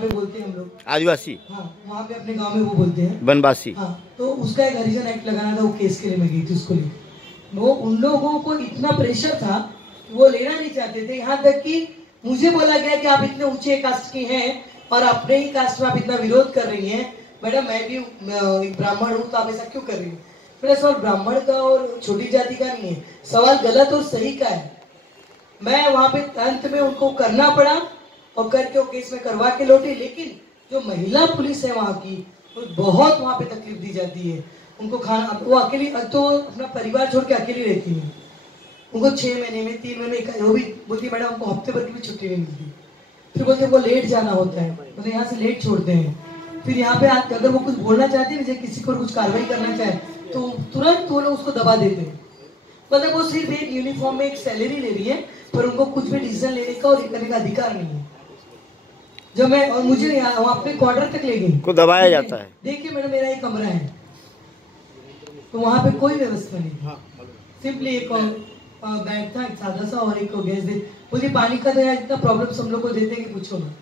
पे बोलते हैं हम लोग आदिवासी। हाँ, वहाँ पे अपने गांव में वो बोलते हैं वनवासी। हाँ, तो उसका एक हरिजन एक्ट लगाना था, वो केस के लिए मैं गई थी उसको लिए। वो उन लोगों को इतना प्रेशर था कि वो लेना नहीं चाहते थे, यहाँ तक कि मुझे बोला गया कि आप इतने ऊंचे कास्ट की हैं और अपने ही कास्ट में आप इतना विरोध कर रही हैं, मैडम मैं भी एक ब्राह्मण हूँ तो आप ऐसा क्यों कर रही हैं। मेरा सवाल ब्राह्मण का और छोटी जाति का नहीं है, सवाल गलत और सही का है। मैं वहां पे अंत में उनको करना पड़ा और करके वो केस में करवा के लौटे। लेकिन जो महिला पुलिस है वहां की, वो बहुत वहां पे तकलीफ दी जाती है उनको। खाना वो अकेली, तो अपना परिवार छोड़ के अकेली रहती है, उनको 6 महीने में 3 महीने का वो भी बोलती है मैडम हमको हफ्ते भर की भी छुट्टी नहीं मिलती। फिर बोलते वो लेट जाना होता है, मतलब यहाँ से लेट छोड़ते हैं। फिर यहाँ पे आके अगर वो कुछ बोलना चाहते हैं, जैसे किसी को कुछ कार्रवाई करना चाहे तो तुरंत वो लोग उसको दबा देते हैं। मतलब वो सिर्फ एक यूनिफॉर्म में एक सैलरी ले रही है, पर उनको कुछ भी डिसीजन लेने का और करने का अधिकार नहीं है। जब मैं और मुझे यहाँ अपने क्वार्टर तक ले गई, को दबाया जाता है। देखिए मैडम मेरा एक कमरा है, तो वहाँ पे कोई व्यवस्था नहीं, सिंपली एक बेड था एक सादा सा और एक गैस दे। मुझे पानी का तो यार इतना प्रॉब्लम हम लोग को देते हैं कि पूछो ना।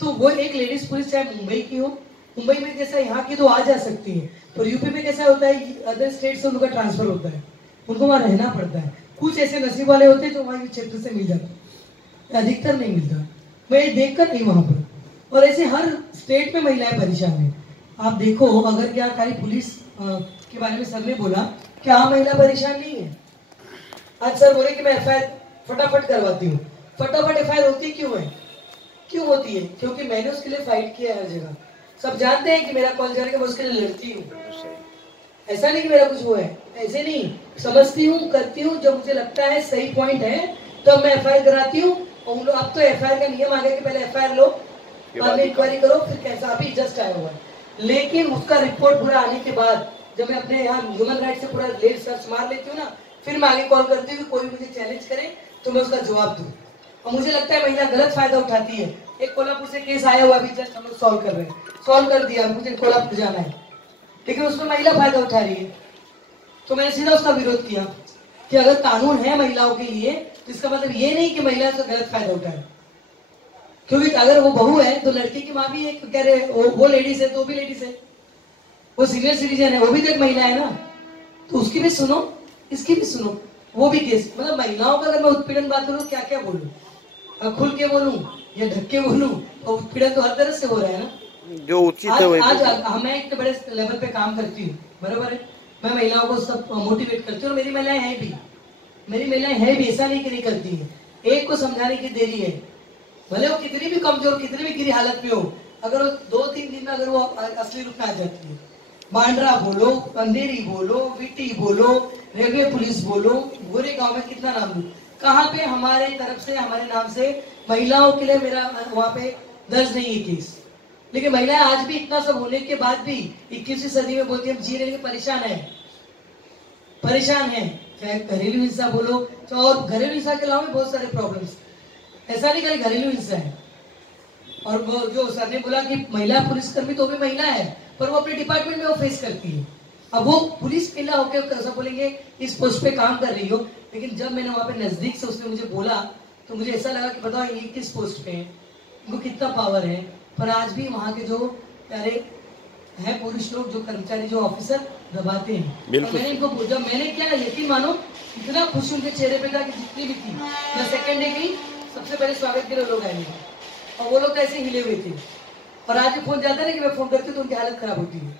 तो वो एक लेडीज पुलिस चाहे मुंबई की हो, मुंबई में जैसा यहाँ की तो आ जा सकती है, पर यूपी में कैसा होता है अदर स्टेट से उनका ट्रांसफर होता है, उनको वहाँ रहना पड़ता है। कुछ ऐसे नसीब वाले होते हैं जो वहाँ के क्षेत्र से मिल जाते हैं, अधिकतर नहीं मिलता। मैं ये देख कर नहीं वहाँ पर, और ऐसे हर स्टेट में महिलाएं परेशान है। आप देखो अगर क्या खाली पुलिस के बारे में सर ने बोला, क्या महिला परेशान नहीं है। आज सर बोले कि मैं एफआईआर फटाफट करवाती हूँ, फटाफट एफआईआर होती क्यों है, क्यों होती है? क्योंकि मैंने उसके लिए फाइट किया हर जगह। सब जानते हैं कि मेरा कॉल जाने का मैं उसके लिए लड़ती हूँ, ऐसा नहीं कि मेरा कुछ वो है, ऐसे नहीं, समझती हूँ, करती हूँ, जब मुझे लगता है सही पॉइंट है तब तो मैं एफआईआर कराती हूँ। और अब तो एफआईआर का नियम आ गया कि पहले एफआईआर लो, बाद में इंक्वायरी करो, फिर कैसा अभी जस्ट आया हुआ है। लेकिन उसका रिपोर्ट पूरा आने के बाद जब मैं अपने यहाँ ह्यूमन राइट से पूरा लेट सर्च मार लेती हूँ ना, फिर मैं आगे कॉल करती हूँ, कोई मुझे चैलेंज करे तो मैं उसका जवाब दूँ। और मुझे लगता है महिला गलत फायदा उठाती है। एक कोल्हापुर से केस आया हुआ, अभी जस्ट हम लोग सॉल्व कर रहे हैं, सॉल्व कर दिया, मुझे कोल्हापुर जाना है, लेकिन उसमें महिला फायदा उठा रही है। तो मैंने सीधा उसका विरोध किया कि अगर कानून है महिलाओं के लिए तो इसका मतलब ये नहीं कि महिला से गलत फायदा उठाए। क्योंकि अगर वो बहू है तो लड़की की माँ भी एक कह रहे वो लेडीज है तो भी लेडीज है, वो सीनियर सिटीजन है, वो भी तो एक महिला है ना, तो उसकी भी सुनो, इसकी भी सुनो। वो भी केस, मतलब महिलाओं का अगर मैं उत्पीड़न बात करूँ क्या क्या बोलूँ, खुल के बोलूँ या ढक के बोलूँ, और उत्पीड़न तो हर तरह से हो रहा है ना, जो उचित है वही। आज मैं एक बड़े लेवल पे काम करती हूँ, बराबर है, मैं महिलाओं को सब मोटिवेट करती हूँ, और मेरी महिलाएं हैं भी, मेरी महिलाएं हैं भी, ऐसा नहीं कि नहीं करती है। एक को समझाने की देरी है, भले वो कितनी भी कमजोर, कितनी भी गिरी हालत में हो, अगर वो 2-3 दिन में अगर वो असली रूप में आ जाती है, मांडरा बोलो, अंधेरी बोलो, विटी बोलो, रेलवे पुलिस बोलो, गोरे गांव में कितना नाम लूं, कहाँ पे हमारे तरफ से, हमारे नाम से महिलाओं के लिए मेरा वहां पे दर्ज नहीं है केस। लेकिन महिलाएं आज भी इतना सब होने के बाद भी 21वीं सदी में बोलती है हम जी रहे हैं, परेशान है, परेशान है। चाहे घरेलू हिंसा बोलो, और घरेलू हिंसा के अलावा भी बहुत सारे प्रॉब्लम्स, ऐसा नहीं कि घरेलू हिंसा है। और वो जो सर ने बोला कि महिला पुलिसकर्मी तो भी महिला है, पर वो अपने डिपार्टमेंट में वो फेस करती है। अब वो पुलिस महिला होकर कैसा बोलेंगे इस पोस्ट पे काम कर रही हो, लेकिन जब मैंने वहां पे नजदीक से उसने मुझे बोला तो मुझे ऐसा लगा कि बताओ ये किस पोस्ट पे है, इनको कितना पावर है। पर आज भी वहाँ के जो प्यारे हैं पुरुष लोग, जो कर्मचारी, जो ऑफिसर दबाते हैं। मैंने इनको जब मैंने क्या यकीन मानो इतना खुशी उनके चेहरे पे था कि जितनी भी थी, मैं सेकंड डे गई, सबसे पहले स्वागत के लिए लोग आए और वो लोग कैसे हिले हुए थे। और आज फोन जाता है ना कि मैं फोन करती हूँ तो उनकी हालत खराब होती है।